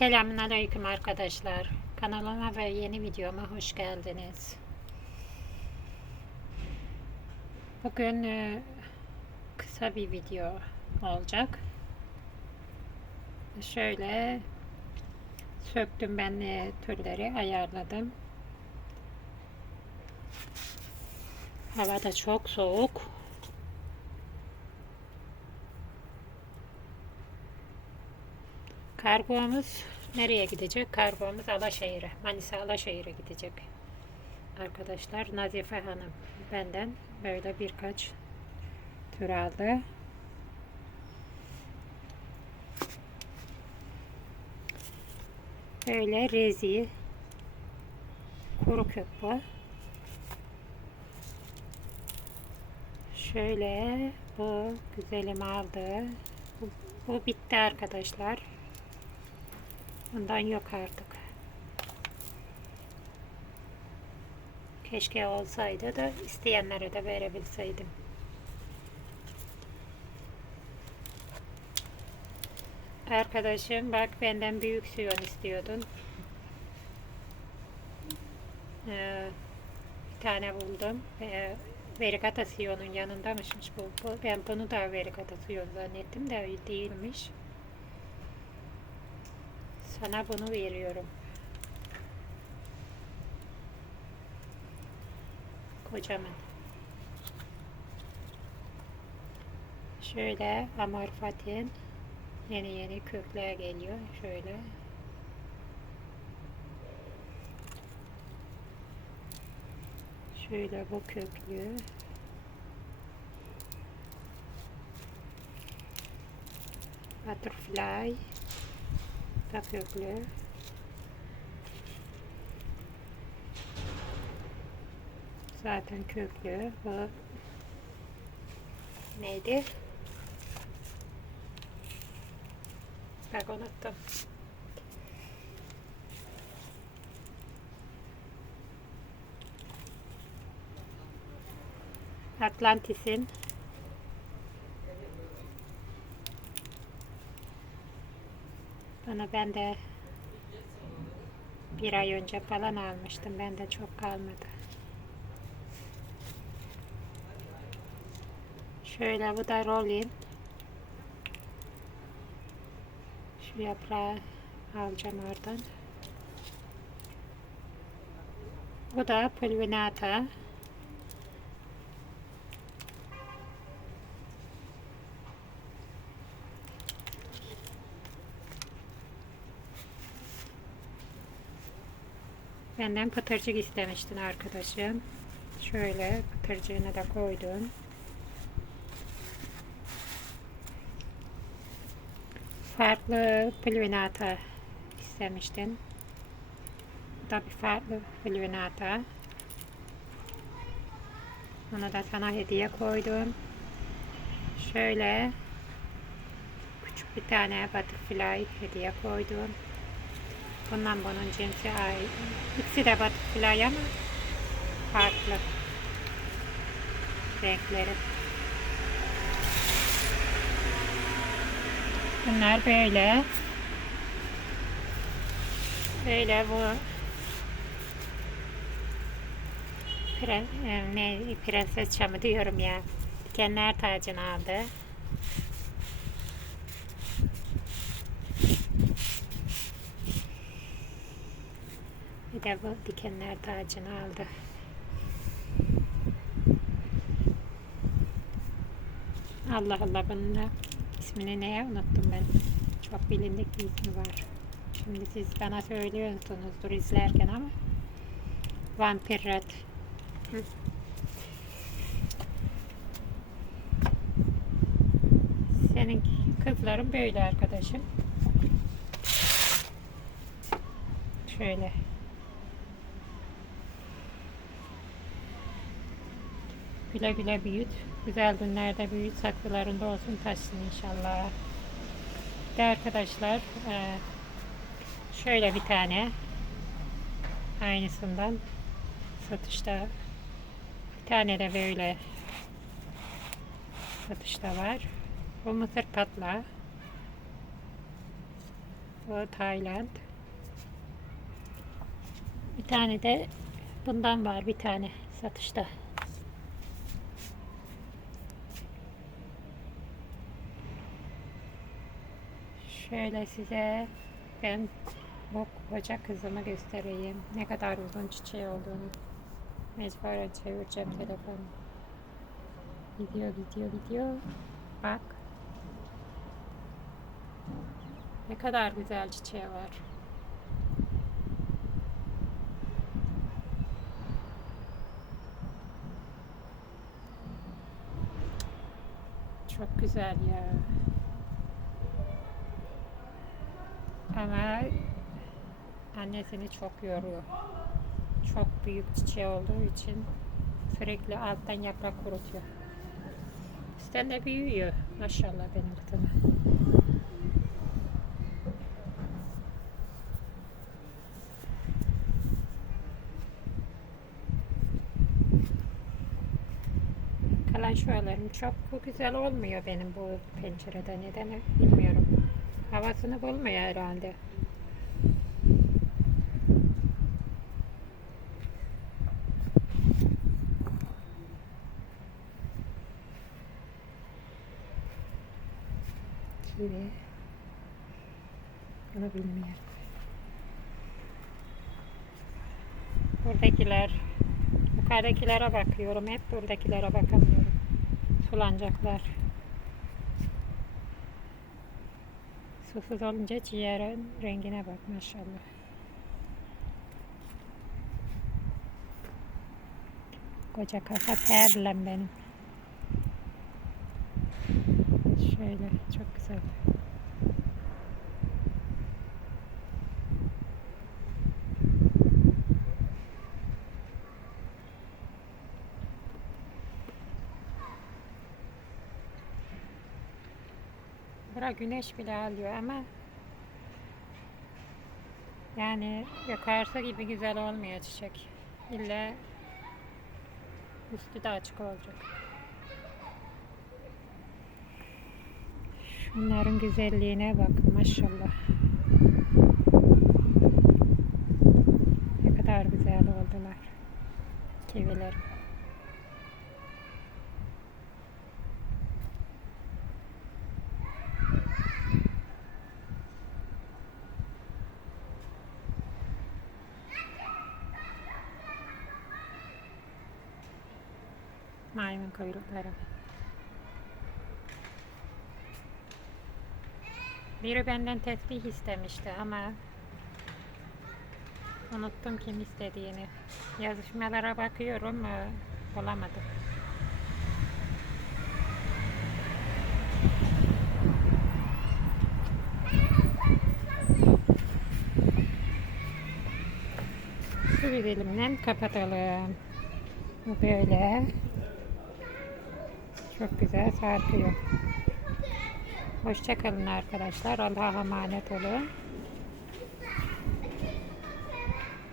Selamünaleyküm arkadaşlar. Kanalıma ve yeni videoma hoş geldiniz. Bugün e, kısa bir video olacak. Şöyle söktüm ben e, türleri ayarladım. Hava da çok soğuk. Kargomuz nereye gidecek? Kargomuz Alaşehir'e. Manisa Alaşehir'e gidecek. Arkadaşlar Nazife Hanım benden böyle birkaç tür aldı. Böyle rezi kuru bu. Şöyle bu güzelim aldı. Bu, bu bitti arkadaşlar. Bundan yok artık. Keşke olsaydı da isteyenlere de verebilseydim. Arkadaşım bak benden büyük siyon istiyordun. Ee, bir tane buldum. Ee, Verigata siyonun yanındamışmış bu. bu. Ben bunu da Verigata siyon zannettim de değilmiş. Sana bunu veriyorum. Kocaman. Şöyle amorfatin yeni yeni kökler geliyor. Şöyle. Şöyle bu köklü. Butterfly da köklü. Zaten köklü. Bu neydi? Bak unuttum. Atlantis'in Bunu ben de bir ay önce falan almıştım. Ben de çok kalmadı. Şöyle bu da rolling. Şu yaprağı alacağım oradan. Bu da pulvinata. Benden pıtırcık istemiştin arkadaşım. Şöyle pıtırcığını da koydum. Farklı pulvinata istemiştin. Bu da bir farklı pulvinata. Onu da sana hediye koydum. Şöyle küçük bir tane butterfly hediye koydum. Bundan bunun cinsi ayrı. İkisi de butterfly ama farklı renkleri. Bunlar böyle. Böyle bu Pre, e, ne prenses çamı diyorum ya. Dikenler tacını aldı. Bir dikenler tacını aldı. Allah Allah bunun da ismini neye unuttum ben. Çok bilindik bir ismi var. Şimdi siz bana söylüyorsunuzdur izlerken ama Vampir Red. Hı. Senin kızların böyle arkadaşım. Şöyle. Güle güle büyüt. Güzel günlerde büyüt. Saklılarında olsun taşsın inşallah. De arkadaşlar e, şöyle bir tane aynısından satışta bir tane de böyle satışta var. Bu mısır patla. Bu Tayland. Bir tane de bundan var bir tane satışta. Şöyle size ben bu koca kızımı göstereyim. Ne kadar uzun çiçeği olduğunu. Mecburen çevireceğim telefonu. Gidiyor gidiyor gidiyor. Bak. Ne kadar güzel çiçeği var. Çok güzel ya. Ama annesini çok yoruyor. Çok büyük çiçeği olduğu için sürekli alttan yaprak kurutuyor. Üstten de büyüyor. Maşallah benim kızıma. Kalan şuralarım çok güzel olmuyor benim bu pencerede. Neden bilmiyorum. Havasını bulmuyor herhalde. Kivi. Bunu bilmiyorum. Buradakiler, yukarıdakilere bakıyorum. Hep buradakilere bakamıyorum. Sulanacaklar. Susuz olunca ciğerin rengine bak maşallah. Koca kafa terlem benim. Şöyle çok güzel. Bura güneş bile alıyor ama yani yukarısı gibi güzel olmuyor çiçek. İlla üstü de açık olacak. Şunların güzelliğine bakın maşallah. Ne kadar güzel oldular. Kivilerim. Maymun kuyrukları. Biri benden tesbih istemişti ama unuttum kim istediğini. Yazışmalara bakıyorum e, bulamadım. Su bir kapatalım. Böyle. Çok güzel sarkıyor. Hoşçakalın arkadaşlar. Allah'a emanet olun.